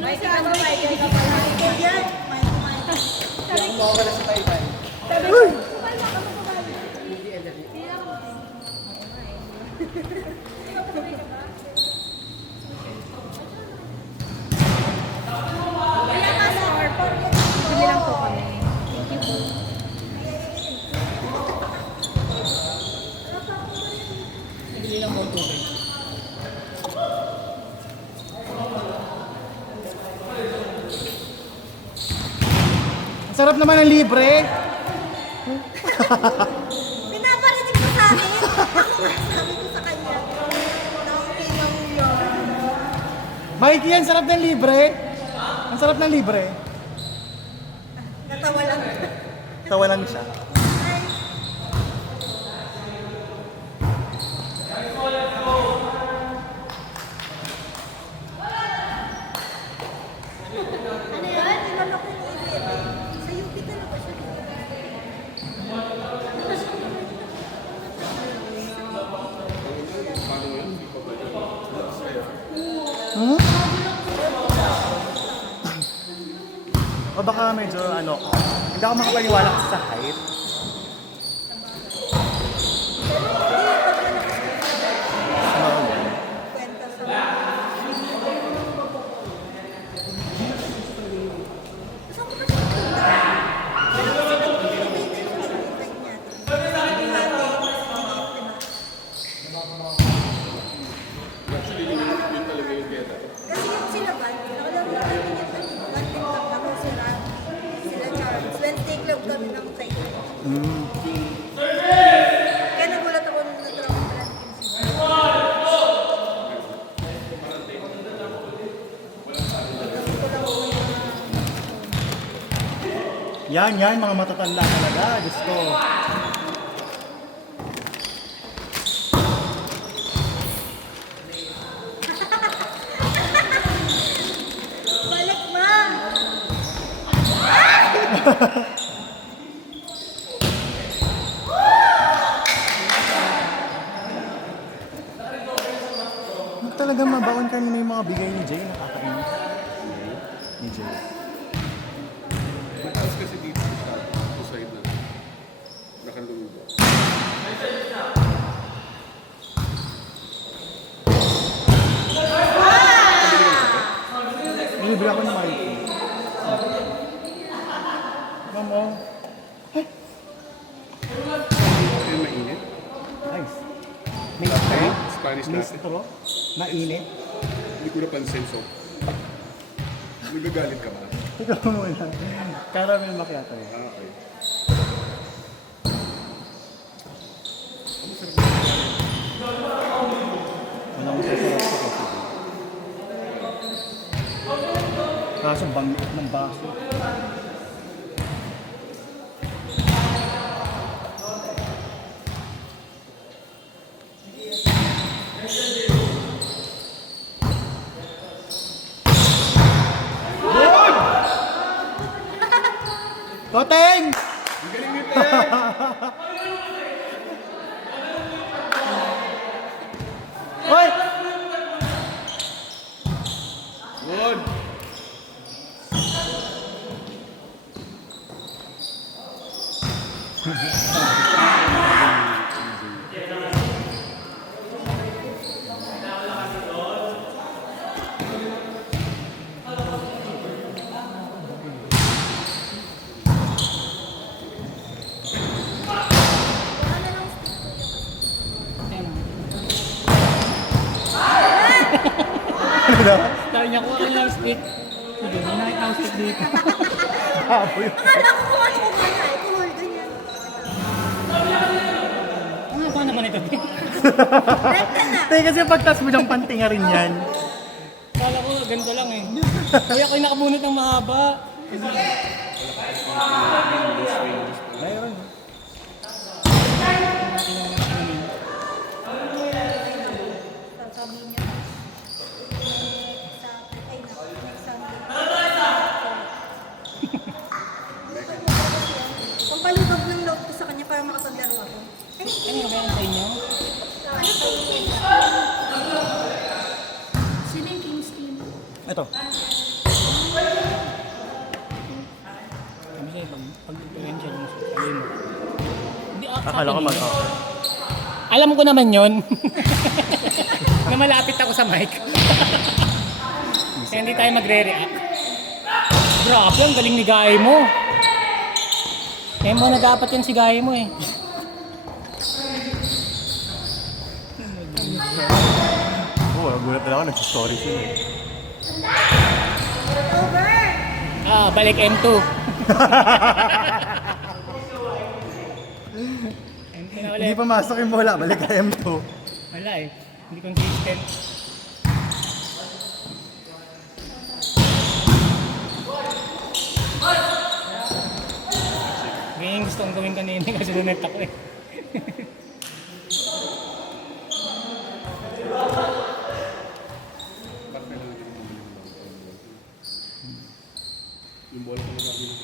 May kita mo, Michael ka pala. Yan, Yung mawawala sa Taytay. Sabi ko, kumalma ka mo kumali. Hindi, elderly. Kaya ka score. Bili lang po kami. Thank you po. Hindi lang po tubig. Ang sarap naman ng libre. pinaparinig mo sa akin. Ako nga sabi ko sa kanya. Nakakinaw yun. Mikey, ang sarap ng libre. Ang sarap ng libre. Natawa lang. Tawa lang siya. Ay, ano yan? Nilalako yung ilim. Sa UP talaga siya. Hmm? O baka medyo ano, hindi ako makapaniwala kasi sa height. Kwenta sa... Saan ko ba siya pupunta? Pero kasi nag-ibigay na siya sa buhay niya. Kasi yung sila ba, nakalaro namin yung banding lang ako sila Charles. Wednesday club kami ng tayo. Kaya nagulat ako nung nagtrabaho sa Latin sila. Yan, mga matatanda talaga. Diyos ko. Balik, ma'am! Talagang mabaon kanina yung mga bigay ni Jay. Nakakainis. Ni Jay. Mataas kasi dito sa side na nakalulubo. Nilibre ako ni Mikey. Mamo. Kaya mainit. Nice. May ito. Spanish May natin. ito. Mainit. Hindi ko napansin, so nagagalit ka ba? Ikaw muna. Caramel macchiato eh. Ah, okay. Ano mo sasarap sa coffee? Kaso bangiit ng baso. Toteng! Ang galing nito eh! Hoy! Good! Sabi niya, kuha rin lang stick. Sige, may nakita ako stick dito. Baboy. Akala ko kung ano ko kaya, ito-hold niya. Ano kuha na ba nito? Rekta na. Tay, kasi pagtas mo ng pantinga rin yan. Kala ko ganito lang eh. Kaya kayo nakabunot ng mahaba. Mayroon. Sabi niya. Sa, ay na, sa pampalubag ng loob ko sa kanya para makapaglaro ako. Ano ba yan sa inyo? Ano to? Sino yung King's team? Ito. Akala ko mag-offer. Alam ko naman yon. Na malapit ako sa mic. Kaya hindi tayo magre-react. Grabe, ang galing ni Gaye mo. Kaya mo na dapat yan si Gaye mo eh. Oo, gulat na ako. Nagsistory sila. Over! Balik M2. M2 na Hindi ulit. pa masok yung bola. Balik ka M2. Wala eh. Hindi consistent. Ganyan gusto kong gawin kanina kasi lunet ako eh. Bakit kailangan din bumili ng yung bola ko na lagi na.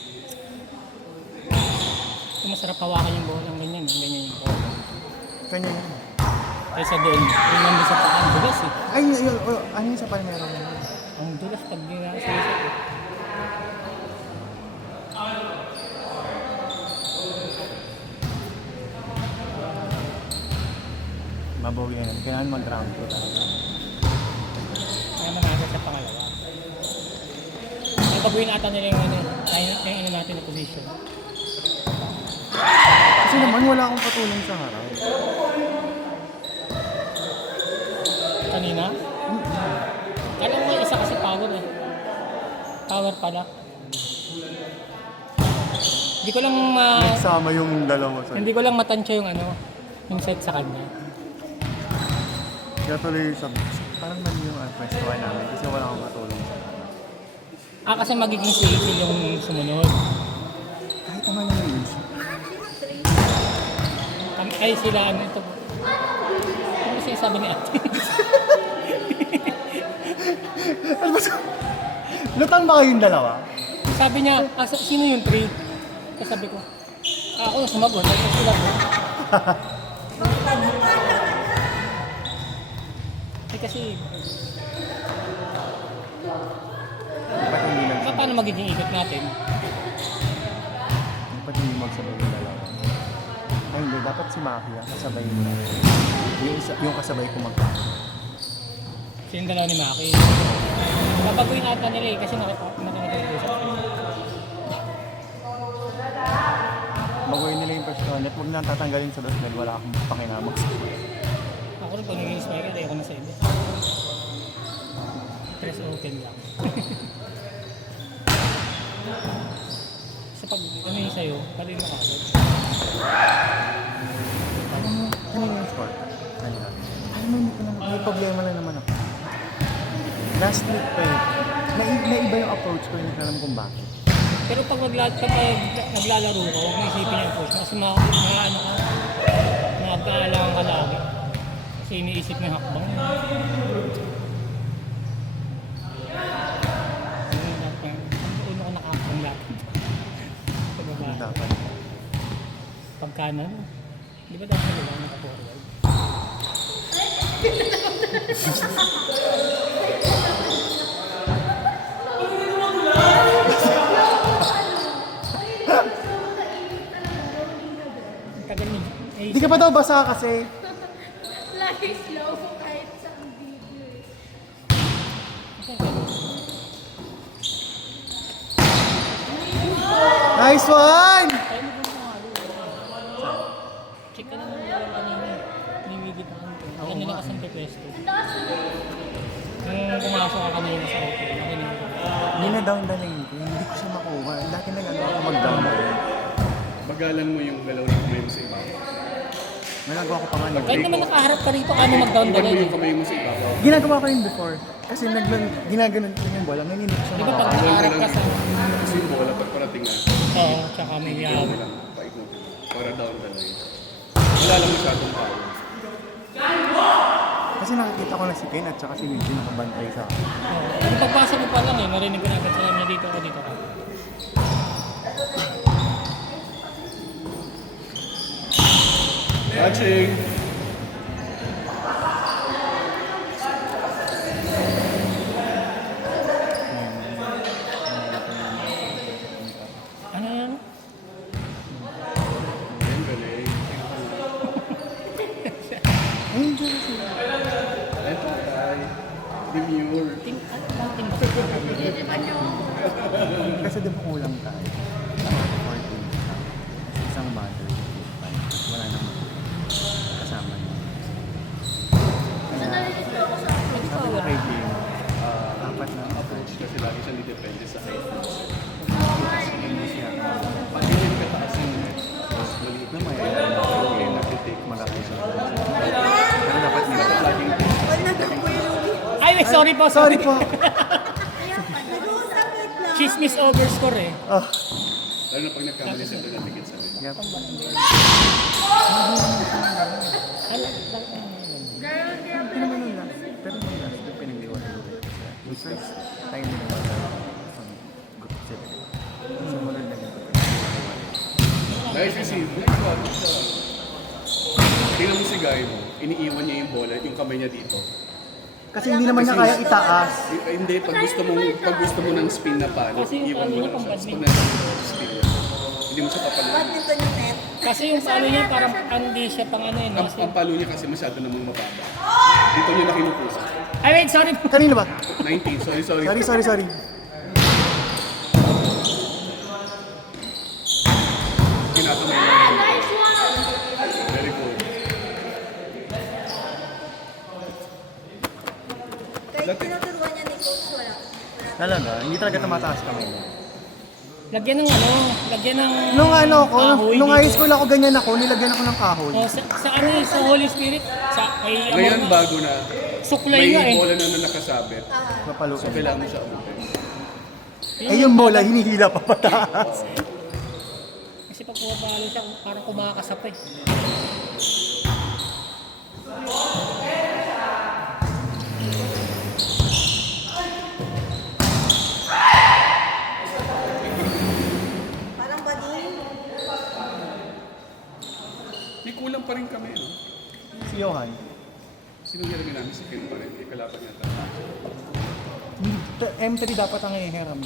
Kung masarap hawakan yung bolang ganyan, ganyan yung bola. Kanya yun. Kaysa doon, yung nandun sa paan, dulas eh. Ay, ano yung sa palmero mo? Ang dulas pag ginagawa eh. Mabawi yan. Kailangan mag-round 2 talaga. Kaya managad sa pangalawa. Ay, baguhin ata nila yung ano, yung ano natin na position. Kasi naman wala akong patulong sa harap. Kanina? Kala mo isa kasi power eh. Power pala. Hindi ko lang Nagsama yung dalawa sa... hindi ko lang matansya yung ano, yung set sa kanya. Kaya tuloy sa... Parang mali yung pwestuhan namin kasi wala akong patulong sa harap. Kasi magiging si yung sumunod. Kahit naman yung yun siya. Ay sila ano ito. Ano kasi sabi ni ate? Ano ba sa... Lutang ba kayong dalawa? Sabi niya, sino yung 3? Kasi sabi ko, ako yung sumagot. Kasi sila ko. Kasi, Dapat hindi lang siya. paano magiging ikot natin? Dapat hindi magsabay yung dalawa. Ay hindi, dapat si Mafia kasabay mo na. Yung kasabay ko magkano. Kasi yung dalawa ni Maki. Papaguin ata nila eh, kasi nakikita-usap. Baguhin nila yung pwestuhan at huwag na tatanggalin sa dos dahil wala akong pakinamag sa Ako rin pag naging spiker, ayoko na sa iba. Press open lang. Kasi pag ano yung sa'yo, pala yung makagod. Ano yung score? Kanina. Alam mo, hindi ko naman, may problema lang naman ako. Last week pa eh. Naiba yung approach ko, hindi ko alam kung bakit. Pero pag naglalaro ka, huwag mo isipin yung approach. Kasi ano ka, magkaalangan ka lagi. Kasi iniisip mo yung hakbang. Uno ko nakakabang lahat. Pagbaba. Dapat. Pagkanan. Di ba dapat nila naka-forward? Tagal ni... Hindi ka pa daw basa kasi. Lagi slow kahit sa video eh. Nice one! Check ka naman nila kanina. Nimigitan ko. Alam nila kasi ang request ko. Nung pumasok ka kanina sa open, nakinig ko. Hindi na down the lane ko. Hindi ko siya makuha. Dati nag-ano ako mag-down the lane. Bagalan mo yung galaw ng kamay mo sa ibabaw. Nagagawa ko pa nga Kahit naman nakaharap ka rito, ano mag-down the Iwan mo line. yung kamay mo sa ibabaw. Ginagawa ko yun before. Kasi ginaganon ko yung bola. Ngayon hindi ko siya Di ba pag makuha. nakaharap ka sa... Kasi yung bola pag parating na, Oo, tsaka may ikaw yaw. na lang, paikutin. Para down the line. Wala lang masyadong power. Kasi nakikita ko na si Ken at saka si Luigi nakabantay sa akin. Yung pagpasok mo pa lang eh, narinig ko na agad sa kanya dito ka, dito ka. Catching! Ano yan? Yan, galing. Demure. Team, ano team ba? Kasi di ba kulang tayo? Dapat 14 ka. Isang mother, 55. Wala namang kasama niya. Sabi ko kay Jim, apat na Approach kasi lagi siya didepende sa height. Hindi siya Pag hindi ka taas yung net, maliit na may okay, nag-take magkakaisa. Pero dapat nila. laging Wala na po yung Ay, wait, sorry po. Sorry po. nag-uusap lang. Chismis overscore eh. Oh, lalo na pag nagkamali sa doon natikit sa rin. yep. Hindi naman nung last. Pero nung last, yung pinag-iwan ko. Yung first time nila isang group sila. Sumunod na yung Dahil kasi, tingnan mo si Guy mo, iniiwan niya yung bola, yung kamay niya dito. kasi hindi naman niya kaya itaas. Hindi, pag gusto mo ng spin na paano, Kasi yung iwan mo ano lang niya, siya. pang Pag nasa spin niya, hindi mo siya papaluin. Badminton yung net. Kasi yung palo niya parang hindi siya pang ano eh. No? Ang palo niya kasi masyado namang mababa. Dito niya na kinukusa. Ay, wait, sorry po. Kanino ba? 19, sorry. Sorry. Kinakamay lang. Very good. Kahit tinuturuan niya ni coach, wala. Talaga, hindi talaga tumataas kami. Lagyan ng ano, lagyan ng... Nung ano ako, kahoy nung dito. high school ako ganyan ako, nilagyan ako ng kahoy. Oh, sa ano eh, sa Holy Spirit, sa kay Ngayon bago na, suklay nga may eh. bola na nakasabit. So Mapaluin. kailangan mo siya abutin. Eh yung bola, hinihila pa pataas. Kasi pag pumapalo siya, parang kumakasap eh. Parang bading. May kulang pa rin kami, no? Si Johan. Sino nilagay namin si Ken pa rin? Kalaban niya tayo. M3 dapat ang ihiram.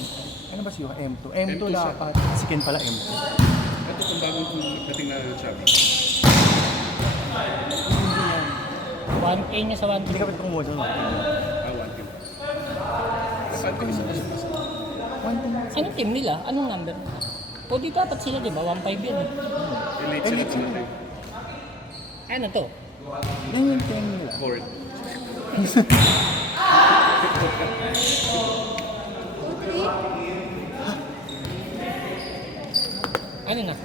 Ano ba si Johan? M2. M2 M2 siya. dapat. Si Ken pala M2. Ito kung bagong dating na Chubby. 1K niya sa 1K. Hindi ka pwede kumuha doon. One team. Saan ko isa pa siya? Anong team nila? Anong number nila? O di dapat sila, di ba? 1.5 yan eh. Elite sila tumatay. Ano to? Yan yung team nila. Board. Ano na?